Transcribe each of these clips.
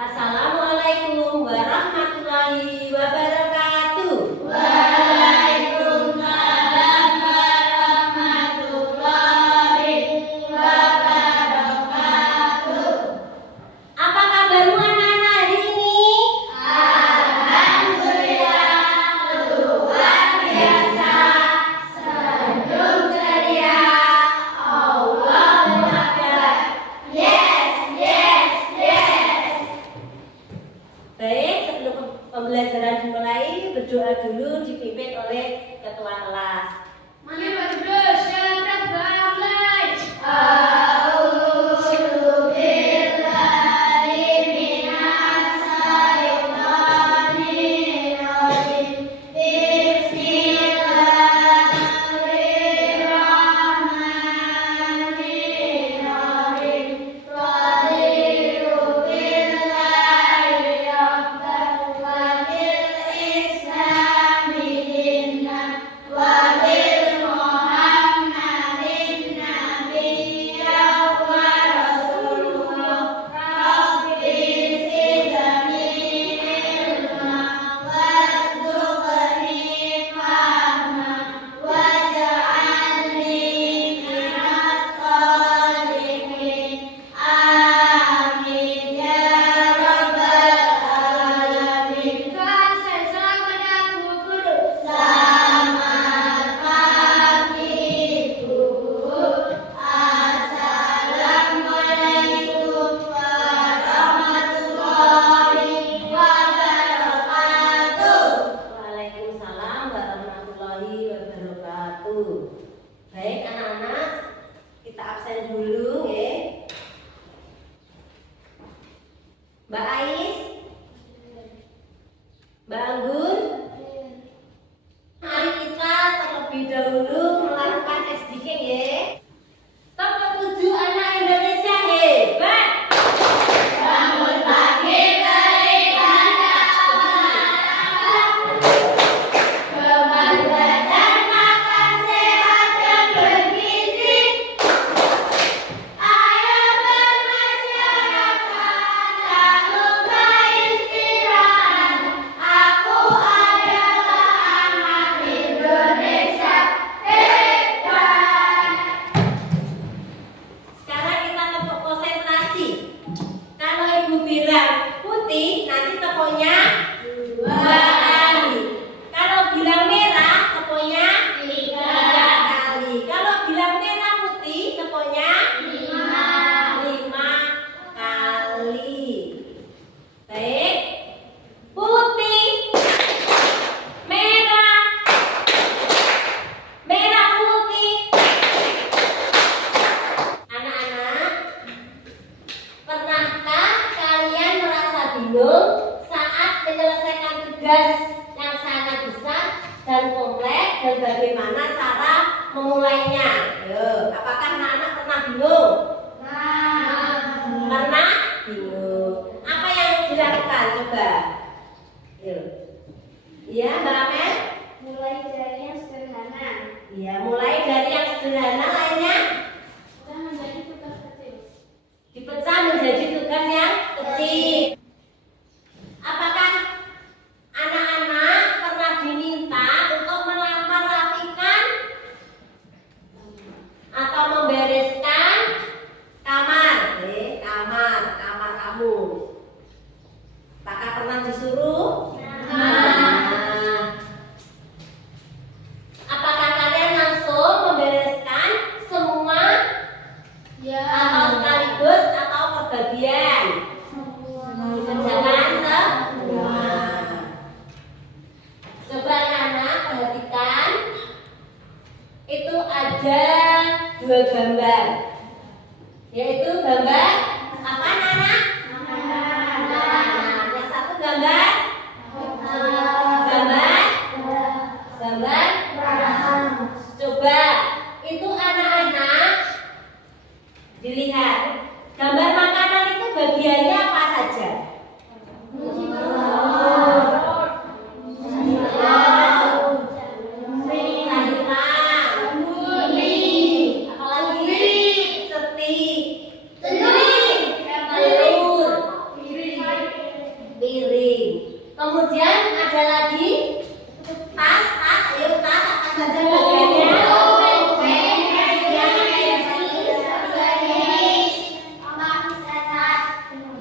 Assalamualaikum warahmatullahi wabarakatuh. Waalaikumsalam warahmatullahi wabarakatuh. Apa kabarmu anak-anak hari ini? Alhamdulillah, luar biasa. Senyum ceria. Allahu Akbar. Yes, yes, yes. Baik, sebelum pembelajaran dimulai, berdoa dulu dipimpin oleh ketua kelas. Mari berdoa syarat bangkai. A'udzu billahi minas syaitonir rajim. Bismillahirrahmanirrahim. Raditu billahi rabban wa bil islami dinan wa bil Muhammadin nabiyyan wa rasulullah. Rabbi zidni ilma warzuqni fahma waj'alni minas sholihin. Amin ya rabbal alamin. Selamat Bu Guru. Selamat pagi Bu. Assalamualaikum warahmatullahi wabarakatuh. Waalaikumsalam warahmatullahi wabarakatuh. Baik anak-anak, kita absen dulu ya. Mbak Ais, Mbak Anggun, mari kita terlebih dahulu melakukan SDK ya. Top 7 anak Indonesia hebat. Bangun pagi beribadah kemas belajar makan sehat dan bergizi. Ayo bermasyarakat, tak lupa istirahat. Aku adalah anak Indonesia hebat. Sekarang kita tepuk konsentrasi. Kalau ibu bilang putih, nanti tepunya 2 kali. Kalau bilang merah, tepunya 3 kali. Kalau bilang merah putih, tepunya 5 kali. Baik. Putih, merah, merah putih. Anak-anak, pernahkah kalian merasa bingung saat menyelesaikan tugas yang sangat besar dan kompleks dan bagaimana cara memulainya? Yo, apakah anak-anak pernah bingung? Pernah bingung. Apa yang dilakukan? Coba. Yuk. Iya, Mbak Amel? Mulai dari yang sederhana. Iya, mulai dari yang sederhana lainnya Kita menjadi tugas kecil. dipecah menjadi tugas yang kecil. Apakah anak-anak pernah diminta untuk merapikan atau membereskan kamar? Kamar kamu. Apakah pernah disuruh? Nah. Apakah kalian langsung membereskan semua Ya. atau sekaligus atau perbagian? Dikerjakan semua. Coba anak perhatikan, itu ada 2 gambar, yaitu gambar apa anak? Nah, yang satu gambar Kemudian ada lagi tas, ayo tas apa saja bagiannya?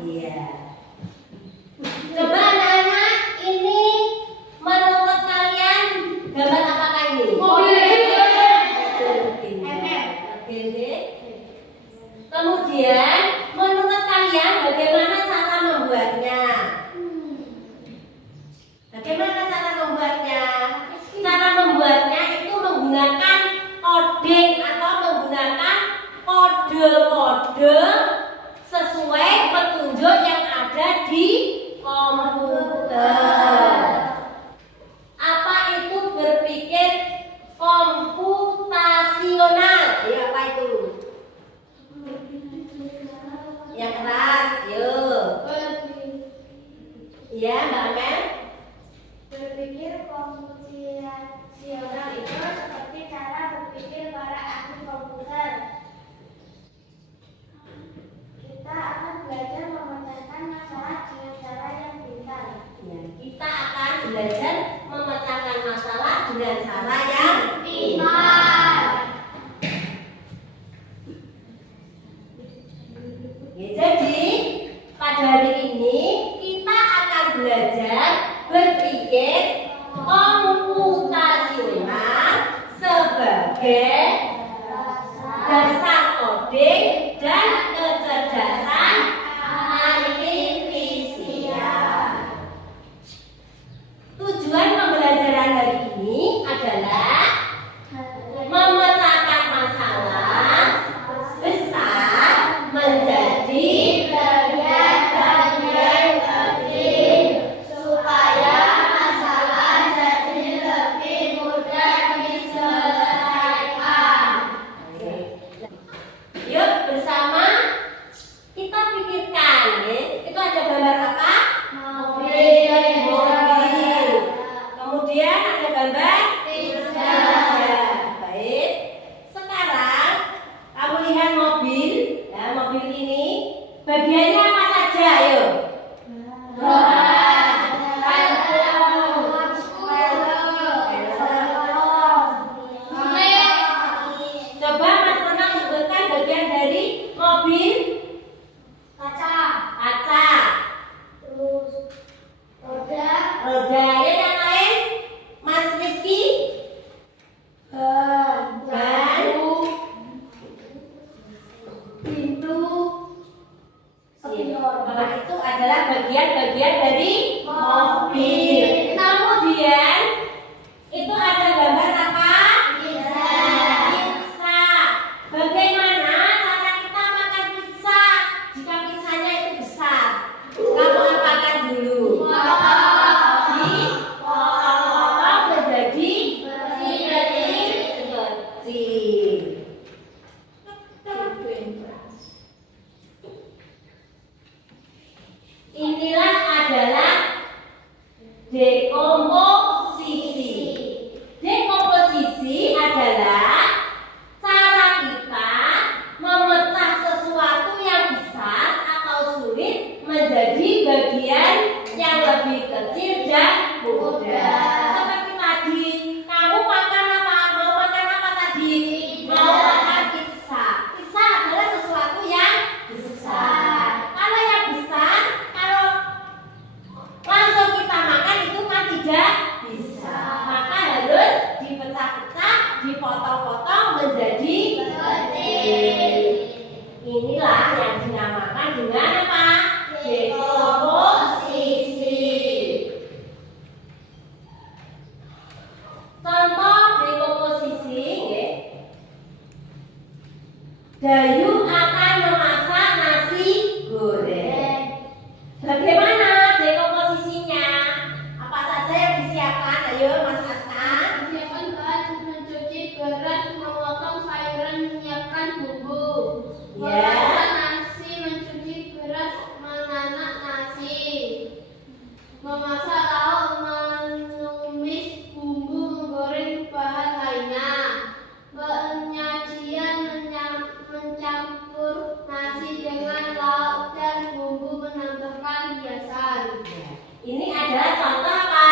Iya. Coba anak-anak, ini menurut kalian gambar apakah ini? Oke. Kemudian menurut kalian bagaimana cara membuatnya? Bagaimana cara membuatnya? Cara membuatnya itu menggunakan coding atau menggunakan kode-kode sesuai petunjuk yang ada di komputer. Apa itu berpikir komputasional? Ya, apa itu? Yang keras, yuk. Iya, Mbak Amel. Berpikir komputasional itu seperti cara berpikir para ahli komputer. Kita akan belajar memecahkan masalah dengan cara yang pintar. Ya, kita akan belajar memecahkan masalah dengan cara yang Pintar. ya, jadi pada hari ini kita akan belajar berpikir komputasional sebagai dasar coding dan kecerdasan artifisial. Tujuan pembelajaran hari ini adalah memecahkan masalah besar menjadi Bagian-bagian kecil supaya masalah jadi lebih mudah diselesaikan. Yuk bersama kita pikirkan ya. Itu ada gambar apa? Mobil. Kemudian ada gambar Pizza. Ya, baik. Sekarang kamu lihat mobil. Ya, mobil ini bagiannya apa saja? Ayo. Coba Mas Pernah sebutkan bagian dari mobil. Kaca. Roda. Ya, yang lain? Mas Rizky? Ban. Pintu. Kalau itu adalah bagian-bagian dari mobil. Kemudian itu ada gambar apa? Pizza. Bagaimana cara kita makan pizza jika pizzanya itu besar? Kamu apakan dulu? Dipotong menjadi kecil. Inilah adalah dekomposisi. Dekomposisi adalah cara kita memecah sesuatu yang besar atau sulit menjadi bagian yang lebih kecil dan mudah. Seperti tadi, kamu makan apa? Mau makan apa tadi? Mau makan pizza. Pizza adalah sesuatu yang besar. Kalau yang besar, kalau langsung kita makan itu kan tidak bisa. Maka harus dipecah-pecah, dipotong-potong menjadi kecil. Inilah yang dinamakan dengan apa? Dekomposisi. Contoh dekomposisi, ya. Dayu akan memasak nasi goreng. Bagaimana dekomposisinya? Apa saja yang disiapkan? Ayo Mas Askan. Siapkan bahan mencuci beras, memotong sayuran, menyiapkan bumbu. Ya. Memasak nasi, mencuci beras, menanak nasi. Memasak lauk, menumis bumbu, menggoreng bahan lainnya. Penyajian mencampur nasi dengan lauk dan bumbu, menambahkan hiasan. Ini adalah contoh apa?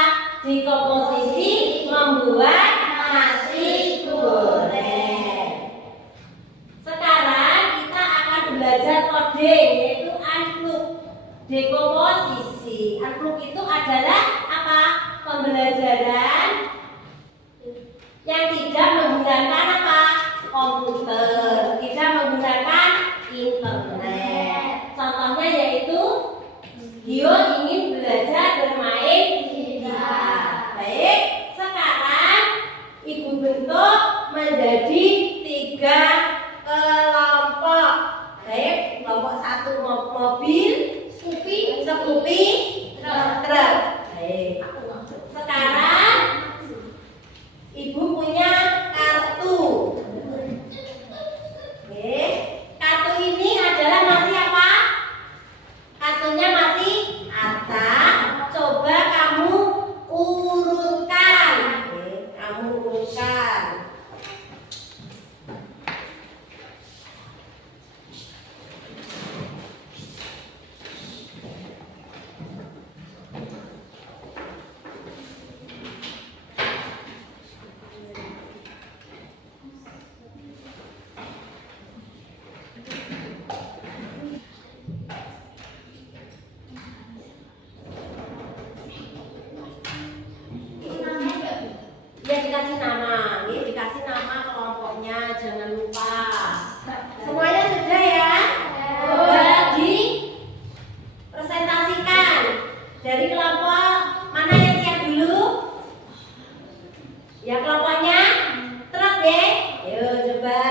Di komposisi membuat nasi goreng. Sekarang kita akan belajar coding, yaitu unplug. Dekomposisi. Unplug itu adalah apa? Pembelajaran yang tidak menggunakan apa? Komputer, tidak menggunakan internet. Contohnya yaitu Gio ingin belajar bermain gitar. Baik, sekarang Ibu bentuk menjadi 3 kelompok. Baik, kelompok 1 mobil, Scoopy, truk. Baik. Sekarang Ibu punya kartu. Oke. Kartu ini adalah masih apa? Kartunya masih acak. Coba kamu urutkan. Oke, kamu urutkan. Ya dikasih nama, ya, dikasih nama kelompoknya, jangan lupa. Semuanya sudah ya? Coba dipresentasikan. Dari kelompok mana yang siap dulu? Ya kelompoknya truk ya. Ayo coba.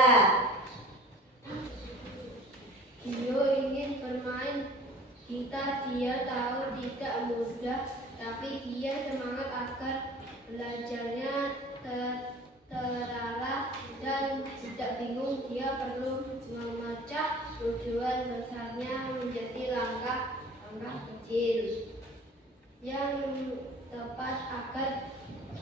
Gio ingin bermain gitar. Dia tahu tidak mudah, tapi dia semangat agar belajarnya terarah dan tidak bingung. Dia perlu memecah tujuan besarnya menjadi langkah-langkah kecil yang tepat agar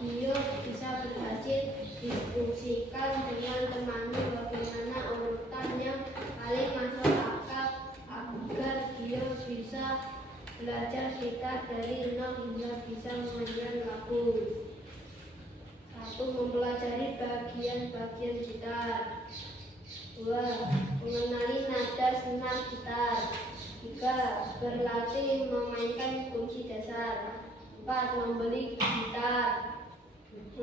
Gio bisa berhasil. Diskusikan dengan temannya bagaimana urutan yang paling masuk akal agar Gio bisa belajar gitar dari nol hingga bisa memainkan lagu. 1. Mempelajari bagian-bagian gitar. 2. Mengenali nada senar gitar. 3. Berlatih memainkan kunci dasar. 4. Membeli gitar. 5.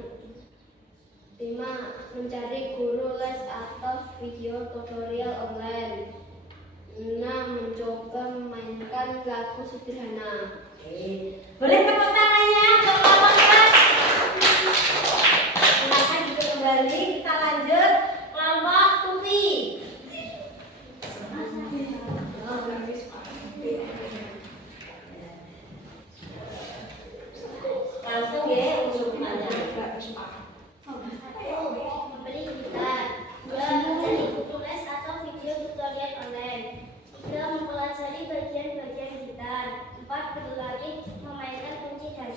Mencari guru les atau video tutorial online. 6. Mencoba memainkan lagu sederhana. Oke. Boleh tepuk tangannya untuk kelompok kelas. Silakan duduk kembali. Kita lanjut kelompok Scoopy. Langsung ya urutannya. Membeli gitar. 2. Mencari guru les atau video tutorial online. 3. Mempelajari bagian-bagian gitar. 4. Berlatih memainkan kunci dasar.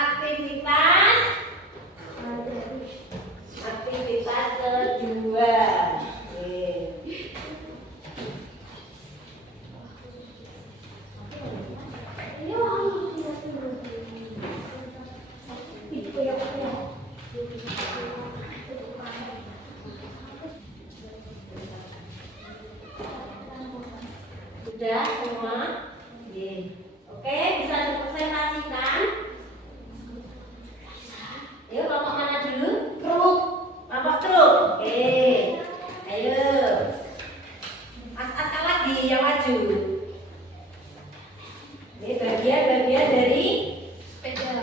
Aktivitas kedua. Sudah semua? Oke, bisa dipresentasikan. Ayo kelompok mana dulu? Truk. Kelompok truk. Oke. Ayo. As-as lagi yang maju. Ini bagian-bagian dari Sepeda.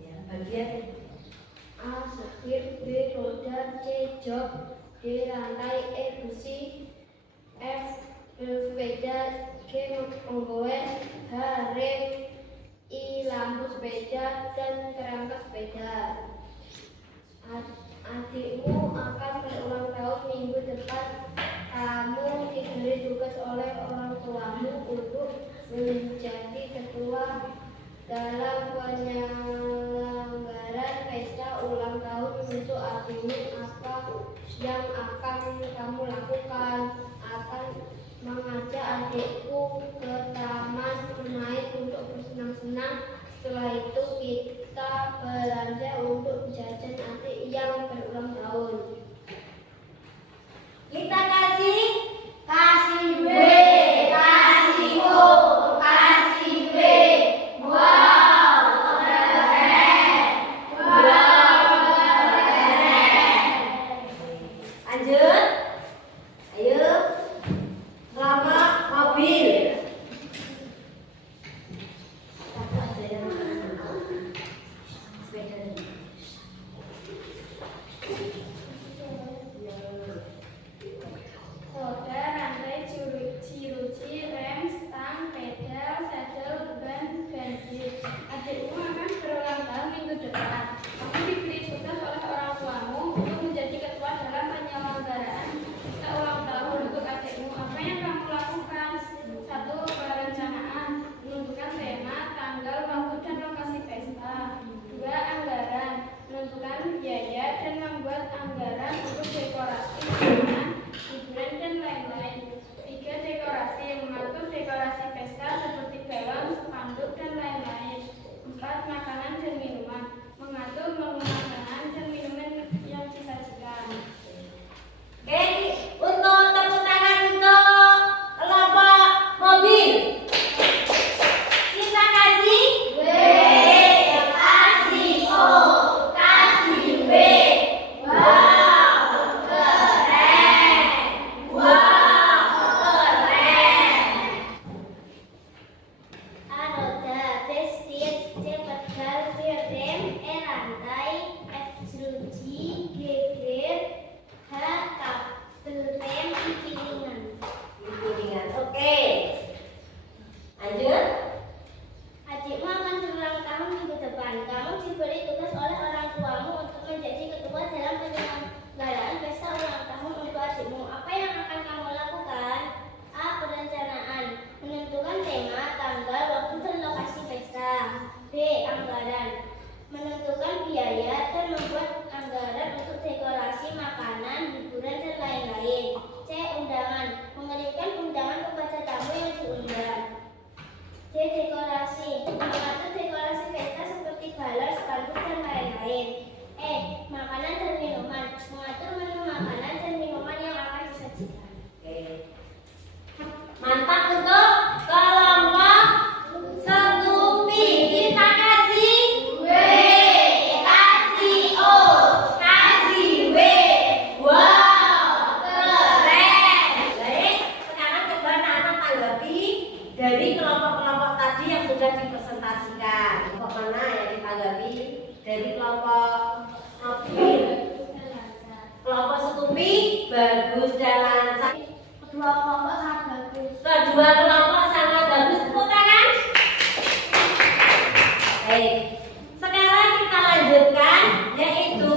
Ya, bagian A. Setir. B. Roda. C. Jok. D. Rantai. E. Busi. F. Sepeda. G. Penggoes. H. Rem. I. Lampu sepeda. Dan kerangka sepeda. Adikmu akan berulang tahun minggu depan. Kamu diberi tugas oleh orang tuamu untuk menjadi ketua dalam penyelenggaraan pesta ulang tahun untuk adikmu. Apa yang akan kamu lakukan? Akan mengajak adikku ke taman bermain untuk bersenang-senang. Setelah itu kita belanja untuk jajan adik yang berulang tahun. kita kasih Kasih B, kasih O, kasih B. Wow, keren. Wow, keren. lanjut. Ayo. Kelompok mobil. Satu aja yang sepeda. Roda, rantai, jeruji, rem, stang, pedal, sadel, ban, ganjil. Adikmu akan berulang tahun minggu depan. Kamu diberi tugas oleh orang tuamu untuk menjadi ketua dalam penyelenggaraan pesta ulang tahun untuk adikmu. Apa yang kamu lakukan? 1. Perencanaan, menentukan tema, tanggal, waktu, dan lokasi pesta. 2. Anggaran, menentukan biaya dan membuat anggaran untuk dekorasi, makanan, hiburan, dan lain-lain. 3. Dekorasi, mengatur dekorasi pesta seperti balon, spanduk, dan lain-lain. 4. Makanan dan minuman, mengatur menu makanan dan minuman yang disajikan. Oke, untuk tepuk tangan untuk kelompok mobil. Kita kasih B, kasih O, kasih B. Wow, keren. Wow, keren. A. Roda. B. Setir. C. Pedal. D. Rem. E. Rantai. F. Jeruji. G. Gear. H. Kabel rem. I. Piringan. Piringan. Oke. Lanjut. Adikmu akan berulang tahun minggu depan. Kamu diberi tugas oleh orang tuamu untuk menjadi ketua dalam penyelenggaraan pesta ulang tahun untuk adikmu. Apa yang akan kamu lakukan? A. Perencanaan, menentukan tema, tanggal, waktu, dan lokasi pesta. B. Anggaran, menentukan biaya dan membuat anggaran untuk dekorasi, makanan, hiburan, dan lain-lain. C. Undangan, mengirimkan undangan kepada tamu yang diundang. D. Dekorasi, mengatur dekorasi pesta seperti balon, spanduk, dan lain-lain. E. Makanan dan minuman, mengatur menu makanan dan minuman yang akan disajikan. Oke. Mantap untuk kelompok Scoopy. Kita kasih W, kasih O, kasih W. Wow, keren. Baik, sekarang coba anak-anak tanggapi dari kelompok-kelompok tadi yang sudah dipresentasikan. Kelompok mana yang ditanggapi dari kelompok mobil? Kelompok Scoopy bagus dan lancar. Kedua kelompok sangat bagus. Kedua kelompok sangat bagus. Tepuk tangan. Baik. Sekarang kita lanjutkan, yaitu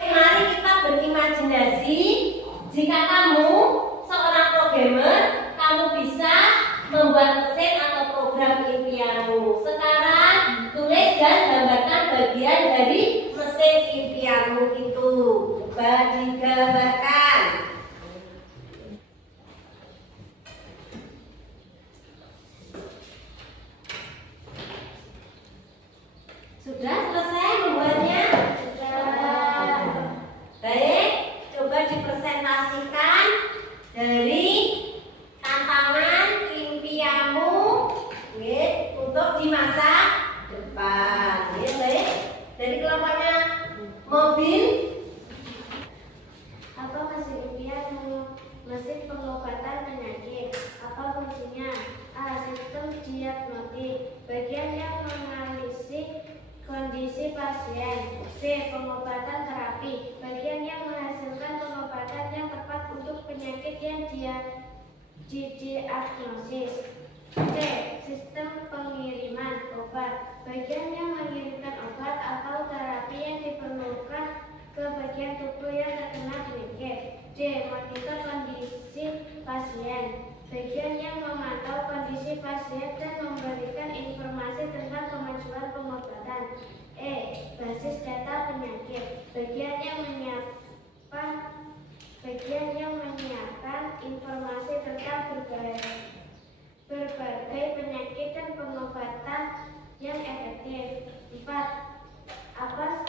mari kita berimajinasi Jika kamu seorang programmer, kamu bisa membuat mesin atau program impianmu. Sekarang tulis dan gambarkan bagian dari mesin impianmu itu. Coba digambarkan. Sudah selesai membuatnya? Sudah. Baik, coba dipresentasikan dari tantangan impianmu untuk di masa depan. Baik, dari kelompoknya mobil. Apa mesin impianmu? Mesin pengobatan penyakit. Apa fungsinya? A. Sistem diagnostik. Bagian yang menganalisis kondisi pasien. B. Pengobatan terapi. Bagian yang menghasilkan pengobatan yang tepat untuk penyakit yang didiagnosis. C. Sistem pengiriman obat. Bagian yang mengirimkan obat atau terapi yang diperlukan ke bagian tubuh yang terkena penyakit. D. Monitor kondisi pasien. Bagian yang memantau kondisi pasien dan memberikan informasi tentang kemajuan pengobatan. E. Basis data penyakit. Bagian yang menyiapkan informasi tentang berbagai penyakit dan pengobatan yang efektif. 4. Apa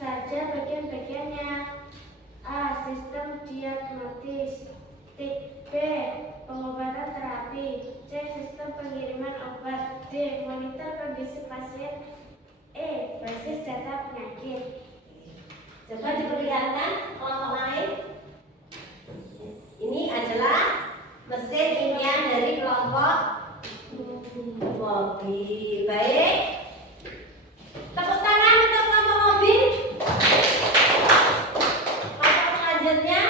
saja bagian-bagiannya? A. Sistem diagnostik. B. Pengobatan terapi. C. Sistem pengiriman obat. D. Monitor kondisi pasien. E. Basis data penyakit. Coba diperlihatkan kelompok lain. Ini adalah mesin impian dari kelompok mobil. Baik. Tepuk tangan untuk kelompok mobil. Kelompok selanjutnya.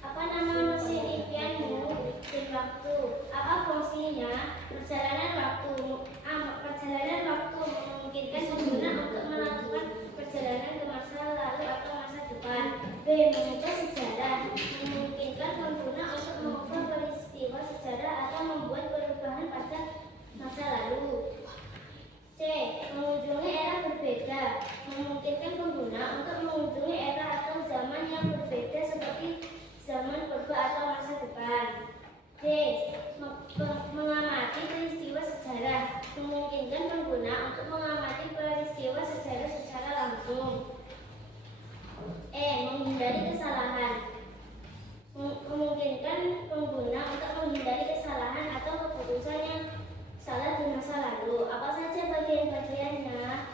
Apa nama mesin impianmu? Mesin waktu. Apa fungsinya? Perjalanan waktu. A. Perjalanan waktu memungkinkan pengguna untuk melakukan perjalanan ke masa lalu atau masa depan. B. Mengubah sejarah. Memungkinkan pengguna untuk mengubah peristiwa sejarah atau membuat perubahan pada masa lalu. C. Mengunjungi era berbeda. Memungkinkan pengguna untuk mengunjungi era atau zaman yang berbeda seperti zaman purba atau masa depan. D. Mengamati peristiwa sejarah. Memungkinkan pengguna untuk mengamati peristiwa sejarah secara langsung. E. Menghindari kesalahan. Memungkinkan pengguna untuk menghindari kesalahan atau keputusan yang salah di masa lalu. Apa saja bagian-bagiannya?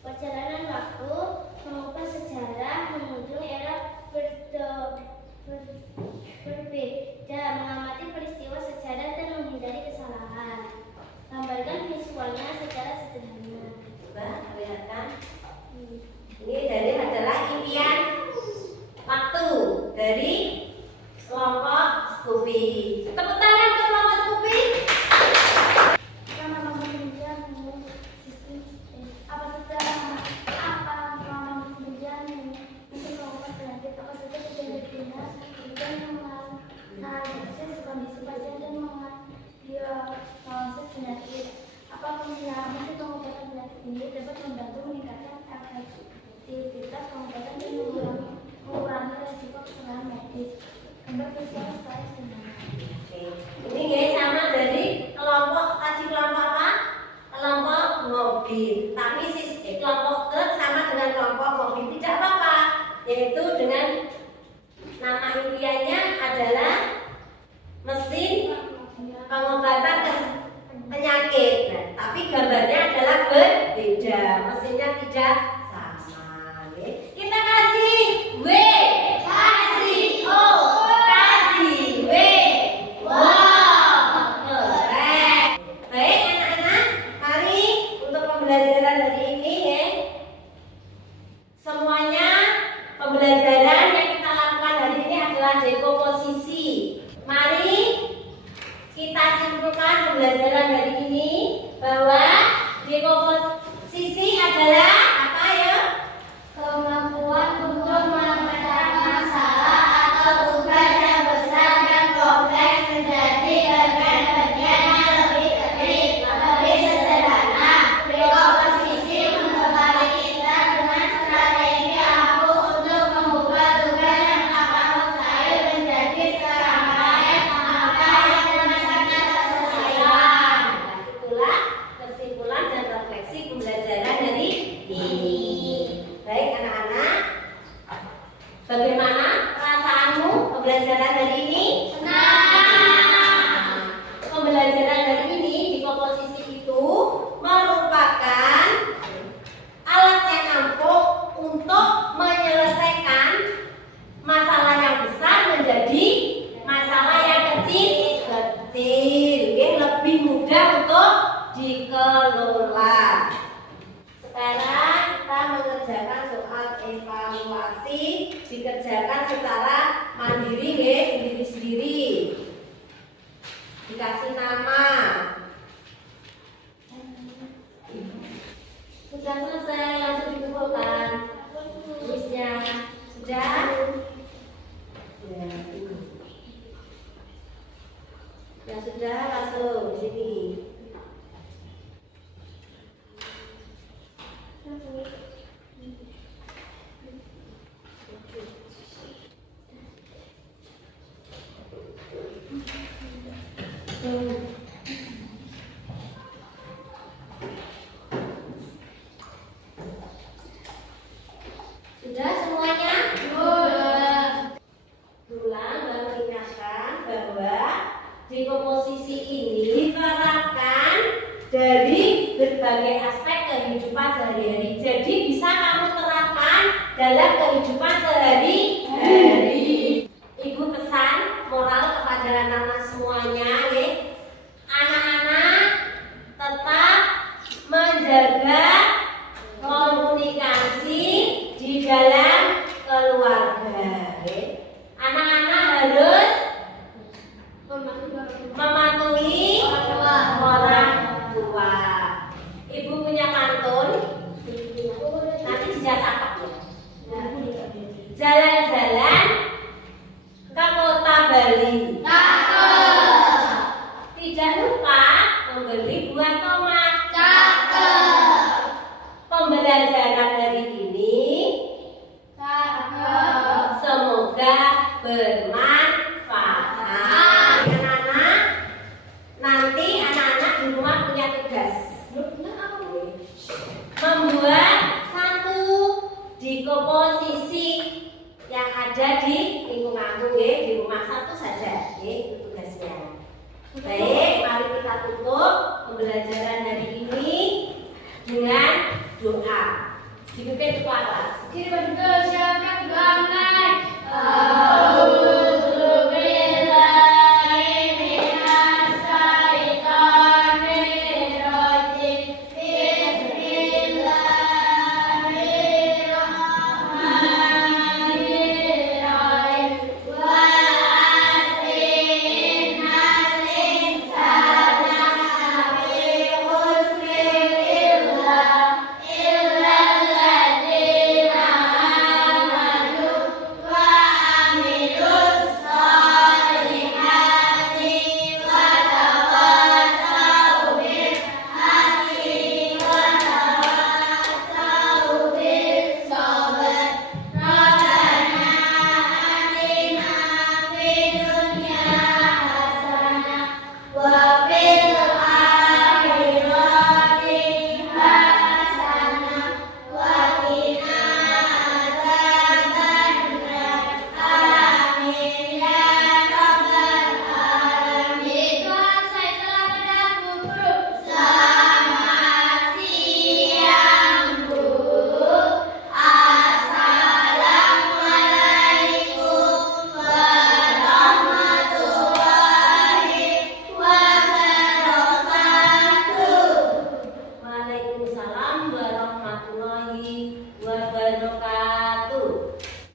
Perjalanan waktu, mengubah sejarah, mengunjungi era berbeda, mengamati peristiwa sejarah dan menghindari kesalahan. Gambarkan visualnya secara sederhana. Coba lihatkan. Ini adalah impian waktu dari kelompok Scoopy. Tepuk tangan untuk kelompok Scoopy. Apa nama mesin impianmu? Apa nama mesin impianmu? Mesin pengobatan penyakit. Apa saja bagian berguna? Bagian yang menganalisis kondisi pasien dan mendiagnosis penyakit. Apa fungsinya? Mesin pengobatan penyakit ini dapat membantu meningkatkan efektivitas pengobatan dan mengurangi risiko kesalahan medis. Gambar visual secara sederhana. Ini guys sama dari kelompok apa? Kelompok mobil. Tapi kelompok truk sama dengan kelompok mobil tidak apa-apa. Yaitu dengan nama impiannya adalah mesin pengobatan penyakit. Nah, tapi gambarnya adalah berbeda. Mesinnya tidak sama. Kita kasih W, kasih O, kasih W. Wow, keren. Baik anak-anak, mari untuk pembelajaran hari ini ya. Semuanya pembelajaran yang kita lakukan hari ini adalah dekomposisi. Mari kita simpulkan pembelajaran hari ini bahwa dekomposisi adalah apa ya? Kemampuan untuk Bagaimana perasaanmu pembelajaran hari ini? Senang. Pembelajaran hari ini di komposisi itu merupakan alat yang ampuh untuk menyelesaikan masalah yang besar menjadi masalah yang kecil, lebih mudah untuk dikelola. Sekarang kita mengerjakan soal evaluasi, dikerjakan secara mandiri, sendiri-sendiri. Dikasih nama. Sudah selesai, langsung dikumpulkan. Tulisnya sudah. Ya sudah, langsung di sini. Sudah semuanya? Ulang dan mengingatkan bahwa di komposisi ini diterapkan dari berbagai aspek kehidupan sehari-hari. Jadi bisa kamu terapkan dalam kehidupan sehari-hari. Ibu pesan moral kepada anak-anak semuanya, ya. Anak-anak tetap menjaga komunikasi di dalam keluarga. Anak-anak harus mematuhi orang tua. Ibu punya pantun, nanti dicatat ya. Jalan-jalan ke kota Bali. Tidak lupa membeli buah tomat. Pembelajaran hari ini semoga bermanfaat. Anak-anak, nanti anak-anak di rumah punya tugas membuat satu di komposisi yang ada di lingkunganmu, di rumah, satu saja, itu tugasnya. Baik, mari kita tutup pembelajaran hari ini dengan doa. Dipimpin ketua kelas.